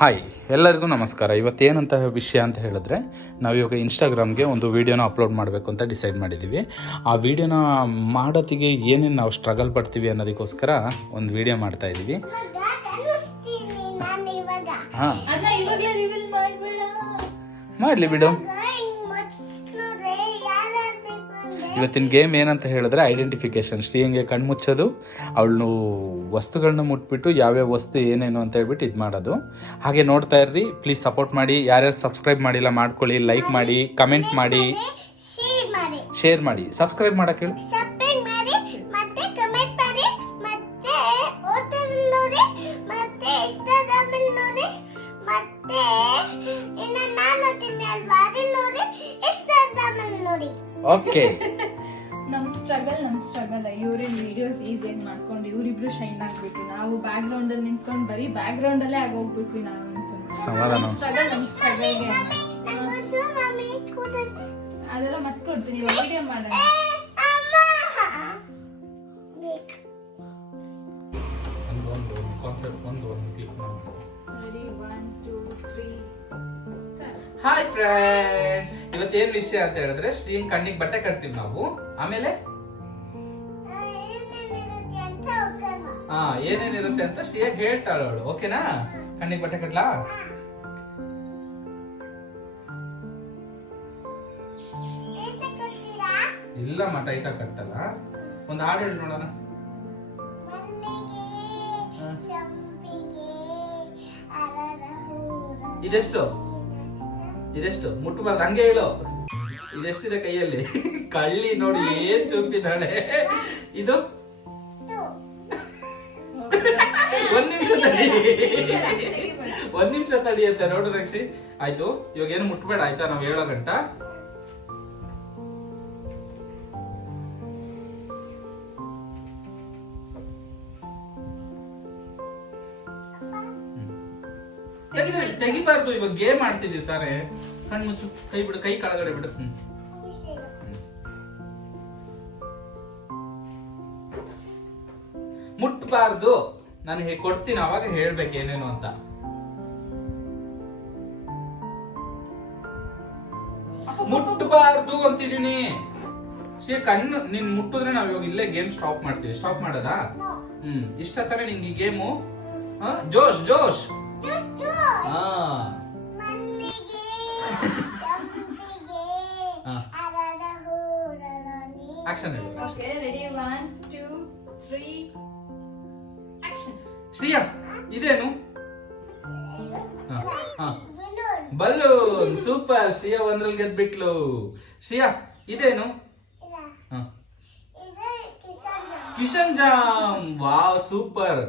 Hi, ಎಲ್ಲರಿಗೂ ನಮಸ್ಕಾರ. ಇವತ್ತೇನಂತ ವಿಷಯ ಅಂತ ಹೇಳಿದ್ರೆ, ನಾವಿವಾಗ ಇನ್ಸ್ಟಾಗ್ರಾಮ್ಗೆ ಒಂದು ವೀಡಿಯೋನ ಅಪ್ಲೋಡ್ ಮಾಡಬೇಕು ಅಂತ ಡಿಸೈಡ್ ಮಾಡಿದ್ದೀವಿ. ಆ ವಿಡಿಯೋನ ಮಾಡೋತ್ತಿಗೆ ಏನೇನು ನಾವು ಸ್ಟ್ರಗಲ್ ಪಡ್ತೀವಿ ಅನ್ನೋದಕ್ಕೋಸ್ಕರ ಒಂದು ವಿಡಿಯೋ ಮಾಡ್ತಾ ಇದ್ದೀವಿ. ಹಾಂ, ಮಾಡಲಿ ಬಿಡು. ಇವತ್ತಿನ ಗೇಮ್ ಏನಂತ ಹೇಳಿದ್ರೆ ಐಡೆಂಟಿಫಿಕೇಶನ್. ಶ್ರೀಯಂಗೆ ಕಣ್ಣು ಮುಚ್ಚೋದು, ಅವಳು ವಸ್ತುಗಳನ್ನ ಮುಟ್ಬಿಟ್ಟು ಯಾವ್ಯಾವ ವಸ್ತು ಏನೇನು ಅಂತ ಹೇಳ್ಬಿಟ್ಟು ಇದು ಮಾಡೋದು. ಹಾಗೆ ನೋಡ್ತಾ ಇರ್ರಿ, ಪ್ಲೀಸ್ ಸಪೋರ್ಟ್ ಮಾಡಿ. ಯಾರ್ಯಾರು ಸಬ್ಸ್ಕ್ರೈಬ್ ಮಾಡಿಲ್ಲ ಮಾಡ್ಕೊಳ್ಳಿ, ಲೈಕ್ ಮಾಡಿ, ಕಮೆಂಟ್ ಮಾಡಿ, ಶೇರ್ ಮಾಡಿ. ಸಬ್ಸ್ಕ್ರೈಬ್ ಮಾಡಕ್ಕೆ ಹೇಳಿ. ಓಕೆ, ನಮ್ ಸ್ಟ್ರಗಲ್ ಇವ್ರೇನ್ ವಿಡಿಯೋಸ್ ಈಸಿಯಾಗಿ ಮಾಡ್ಕೊಂಡು ಇವರಿಬ್ರು ಶೈನ್ ಆಗ್ಬಿಟ್ರು. ನಾವು ಬ್ಯಾಕ್ ಗ್ರೌಂಡ್ ಅಲ್ಲಿ ನಿಂತ್ಕೊಂಡು ಬರೀ ಬ್ಯಾಕ್ ಗ್ರೌಂಡ್ ಅಲ್ಲೇ ಆಗೋಗ್ಬಿಟ್ವಿ ನಾವಂತೂ. ಸಮಾಧಾನ. ನಮ್ ಸ್ಟ್ರಗಲ್ಗೆ ಅದೆಲ್ಲ ಮತ್ ಕೊಡ್ತೀನಿ, ವಿಡಿಯೋ ಮಾಡೋಣ. ರೆಡಿ, 1 2 3 ಹಾಯ್ ಫ್ರೆಂಡ್ಸ್, ಇವತ್ತೇನ್ ವಿಷಯ ಅಂತ ಹೇಳಿದ್ರೆ, ಶ್ರೀಯಂಗ್ ಕಣ್ಣಿಗೆ ಬಟ್ಟೆ ಕಟ್ತೀವಿ ನಾವು. ಆಮೇಲೆ ಏನೇನಿರುತ್ತೆ ಅಂತ ಶ್ರೀಯಂಗ್ ಹೇಳ್ತಾಳು ಅವಳು. ಓಕೆನಾ? ಕಣ್ಣಿಗೆ ಬಟ್ಟೆ ಕಟ್ಲಾ? ಇಲ್ಲಮ್ಮ, ಟೈಟಾಗಿ ಕಟ್ಟಲ್ಲ. ಒಂದು ಹಾಡು ಹೇಳಿ ನೋಡೋಣ. ಇದೆಷ್ಟು ಮುಟ್ಟಬಾರ್ದು, ಹಂಗೆ ಹೇಳು. ಇದೆಷ್ಟಿದೆ ಕೈಯಲ್ಲಿ? ಕಳ್ಳಿ ನೋಡಿ, ಏನ್ ಚುಪ್ಪಿದ್ದಾಳೆ. ಇದು ಒಂದ್ ನಿಮಿಷ ತಡಿ ಅಂತ ನೋಡು ರಕ್ಷಿ. ಆಯ್ತು, ಇವಾಗ ಏನು ಮುಟ್ಬೇಡ ಆಯ್ತಾ, ನಾವ್ ಹೇಳೋ ಗಂಟ. ತೆಗಿಬಾರ್ದು, ಇವಾಗ ಗೇಮ್ ಆಡ್ತಿದ್ದೀವಿ ತಾನೆ. ಕಣ್ಣು ಮುಚ್ಚು, ಕೈ ಬಿಡು, ಕೈ ಕೆಳಗಡೆ ಬಿಡು. ಮುಟ್ಬಾರ್ದು. ನಾನು ಕೊಡ್ತೀನಿ, ಅವಾಗ ಹೇಳ್ಬೇಕು ಏನೇನು ಅಂತ. ಮುಟ್ಬಾರ್ದು ಅಂತಿದೀನಿ. ಕಣ್ಣು ನೀನ್ ಮುಟ್ಟಿದ್ರೆ ನಾವ್ ಇವಾಗ ಇಲ್ಲೇ ಗೇಮ್ ಸ್ಟಾಪ್ ಮಾಡ್ತೀವಿ. ಸ್ಟಾಪ್ ಮಾಡೋದಾ? ಇಷ್ಟ ತಾನೆ ನಿಂಗೆ ಈ ಗೇಮು? ಜೋಶ್ ಜೋಶ್. ಆಕ್ಷನ್ ಹೇಳು. Okay, ready, 1 2 3 action. ಶ್ರೀಯಾ, ಇದೇನು? ಬಲೂನ್. ಸೂಪರ್, ಶ್ರೀಯಾ ಒಂದ್ರಲ್ಲಿ ಗೆದ್ಬಿಟ್ಲು. ಶ್ರೀಯಾ, ಇದೇನು? ಕಿಶನ್ ಜಾಮ್. Wow, super.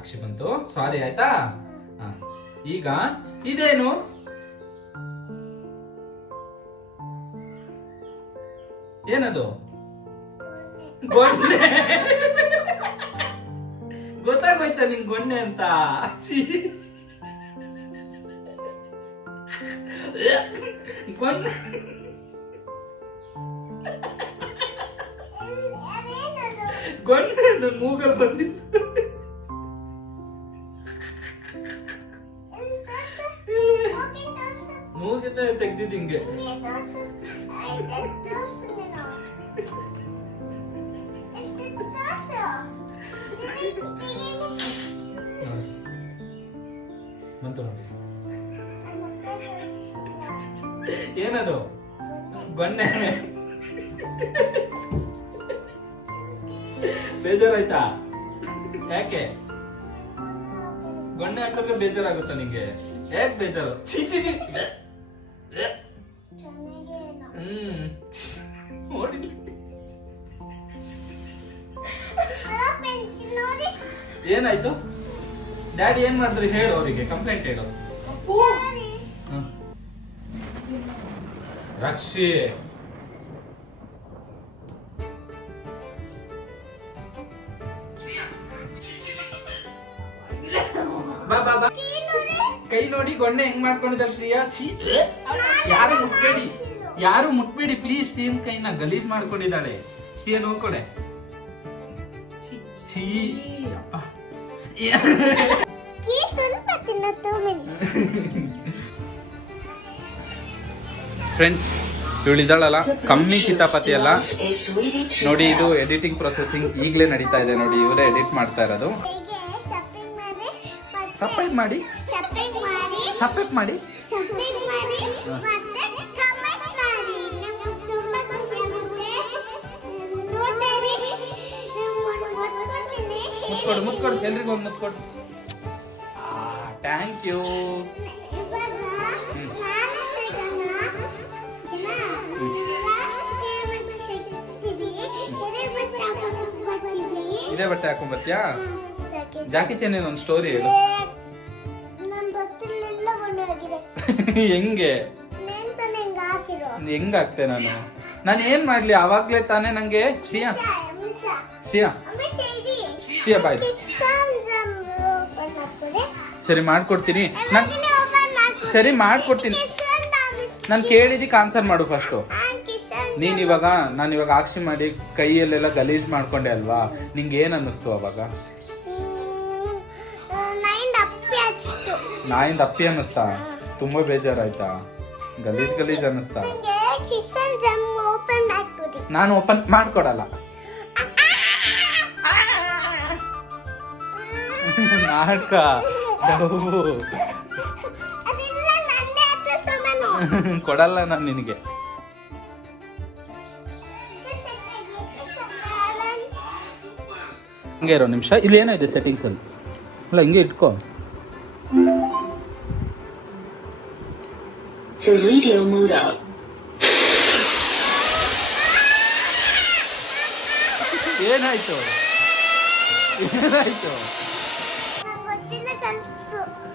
ಅಕ್ಷಿ ಬಂತು, ಸಾರಿ ಆಯ್ತಾ? ಈಗ ಇದೇನು? ಏನದು? ಗೊಣ್ಣೆ. ಗೊತ್ತಾಗೋಯ್ತಾ ನಿಂಗೆ ಗೊಣ್ಣೆ ಅಂತ? ಗೊಣ್ಣೆ ಗೊಣ್ಣೆ ಮೂಗಲ್ ಬಂದಿತ್ತು. ಮೂಗಿಂದ ತೆಗ್ದಿದ್ದು ಹಿಂಗೆ. ಏನದು? ಗೊಣ್ಣೆ. ಬೇಜಾರಾಯ್ತಾ? ಯಾಕೆ? ಗೊಣ್ಣೆ ಹಾಕಿದ್ರೆ ಬೇಜಾರಾಗುತ್ತಾ ನಿಂಗೆ? ಯಾಕೆ ಬೇಜಾರು? ಚೀ ಚೀ ಚೀ. ಏನಾಯ್ತು? ಡ್ಯಾಡಿ ಏನ್ ಮಾಡಿದ್ರಿ ಹೇಳು, ಅವರಿಗೆ ಕಂಪ್ಲೇಂಟ್ ಹೇಳು. ರಕ್ಷಿ, ಬಾ ಬಾ ಬಾ. ಕೈ ನೋಡಿ ಗೊಣ್ಣೆ ಹೆಂಗ್ ಮಾಡ್ಕೊಂಡಿದ್ದಾರೆ ಶ್ರೀಯಾ. ಯಾರು ಮುಟ್ಬೇಡಿ ಪ್ಲೀಸ್. ಶ್ರೀಯನ್ ಕೈನ ಗಲೀಜ್ ಮಾಡ್ಕೊಂಡಿದ್ದಾಳೆ. ಶ್ರೀಯಾ ನೋಡ್ಕೊಡೆ. ಛೀ ಅಪ್ಪ. ಫ್ರೆಂಡ್ಸ್, ಇವಳಿದ್ದಾಳಲ್ಲ ಕಮ್ಮಿ ಕಿತಾಪತಿ ಅಲ್ಲ ನೋಡಿ. ಇದು ಎಡಿಟಿಂಗ್ ಪ್ರೊಸೆಸಿಂಗ್ ಈಗಲೇ ನಡೀತಾ ಇದೆ ನೋಡಿ. ಇವರೇ ಎಡಿಟ್ ಮಾಡ್ತಾ ಇರೋದು. ಸಬ್ಸ್ಕ್ರೈಬ್ ಮಾಡಿ, ಸಬ್ಸ್ಕ್ರೈಬ್ ಮಾಡಿ. ಮುತ್ಕೊಡು ಮುತ್ಕೊಡು, ಎಲ್ರಿಗೂ ಒಂದು ಮುತ್ಕೊಡು. Thank you. ಇದೇ ಬಟ್ಟೆ ಹಾಕೊಂಡ್ ಬರ್ತೀಯಾ? ಜಾಕಿ ಚೇನ್ ಒಂದು ಸ್ಟೋರಿ ಹೇಳು. ಹೆಂಗೆ ಹೆಂಗ್ ಆಗ್ತೆ ನಾನು ಏನ್ ಮಾಡ್ಲಿ? ಅವಾಗ್ಲೇ ತಾನೇ ನಂಗೆ ಶ್ರೀಯಾ ಬಾಯ್. ಸರಿ ಮಾಡ್ಕೊಡ್ತೀನಿ, ಸರಿ ಮಾಡ್ಕೊಡ್ತೀನಿ. ನಾನು ಕೇಳಿದಕ್ಕೆ ಆನ್ಸರ್ ಮಾಡು ಫಸ್ಟು. ನಾನು ಇವಾಗ ಆಕ್ಷಿ ಮಾಡಿ ಕೈಯಲ್ಲೆಲ್ಲ ಗಲೀಜ್ ಮಾಡ್ಕೊಂಡೆ ಅಲ್ವಾ? ನಿಂಗೆ ಏನ್ ಅನ್ನಿಸ್ತು ಅವಾಗ? ನಾಯಿಂದ ಅಪ್ಪಿ ಅನ್ನಿಸ್ತಾ? ತುಂಬಾ ಬೇಜಾರಾಯ್ತಾ? ಗಲೀಜ್ ಅನ್ನಿಸ್ತಾ? ನಾನು ಓಪನ್ ಮಾಡ್ಕೊಡಲ್ಲ. ನಾಟಕ ಕೊಡಲ್ಲ ನಾನು ನಿನಗೆ. ಹಂಗೆ ಇರೋ ನಿಮಿಷ. ಇಲ್ಲಿ ಏನೋ ಇದೆ ಸೆಟ್ಟಿಂಗ್ಸ್ ಅಲ್ಲಿ. ಅಲ್ಲ ಹಿಂಗೆ ಇಟ್ಕೋ. ಏನಾಯ್ತು?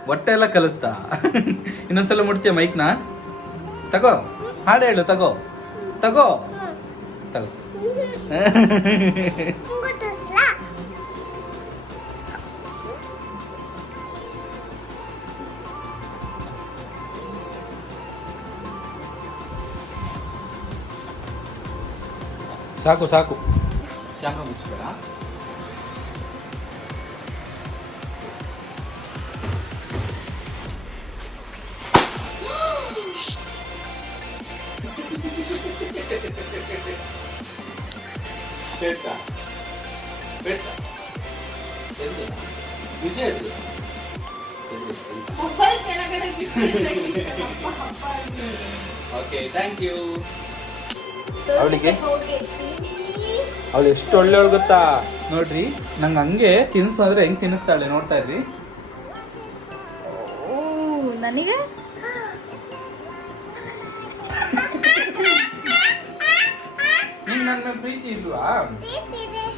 ಹೊಟ್ಟೆ ಎಲ್ಲ ಕಲಿಸ್ತಾ? ಇನ್ನೊಂದ್ಸಲ ಮುಟ್ತೀಯ ಮೈಕ್ನ? ತಗೋ, ಹಾಡು ಹೇಳು. ತಗೋ ತಗೋ ತಗೋ. ಸಾಕು ಸಾಕು, ಕ್ಯಾಮ್ರಾ ಮುಚ್ಚಬೇಡ. Okay, thank you. ಅವಳು ಎಷ್ಟು ಒಳ್ಳೆಯವಳು ಗೊತ್ತಾ? ನೋಡ್ರಿ, ನಂಗೆ ಹಂಗೆ ತಿನ್ಸು ಅಂದ್ರೆ ಹೆಂಗ್ ತಿನ್ನಿಸ್ತಾಳೆ ನೋಡ್ತಾ ಇದ್ರಿ. ನನಗೆ ನನ್ನ ಮೇಲೆ ಪ್ರೀತಿ ಇಲ್ವಾ?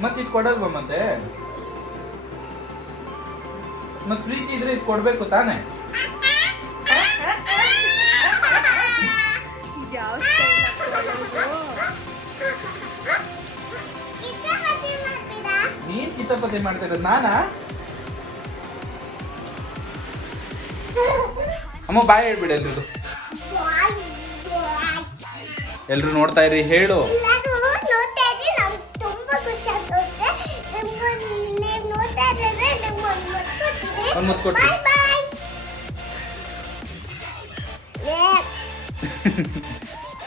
ಮತ್ತೆ ಇದು ಕೊಡಲ್ವಾ? ಮತ್ತೆ ಪ್ರೀತಿ ಇದ್ರೆ ಇದು ಕೊಡ್ಬೇಕು ತಾನೆ? ನೀನ್ ಕಿತಾಪತಿ ಮಾಡ್ತಾ ಇರೋದು ನಾನಾ? ಅಮ್ಮ ಬಾಯ್ ಹೇಳ್ಬಿಡ ಎಲ್ರಿಗೂ. ಎಲ್ರು ನೋಡ್ತಾ ಇರಿ, ಹೇಳು. ಒಂದು ಮುತ್ತು ಕೊಡ್ತೀನಿ.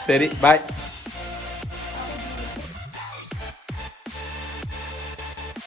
ಸರಿ, ಬಾಯ್.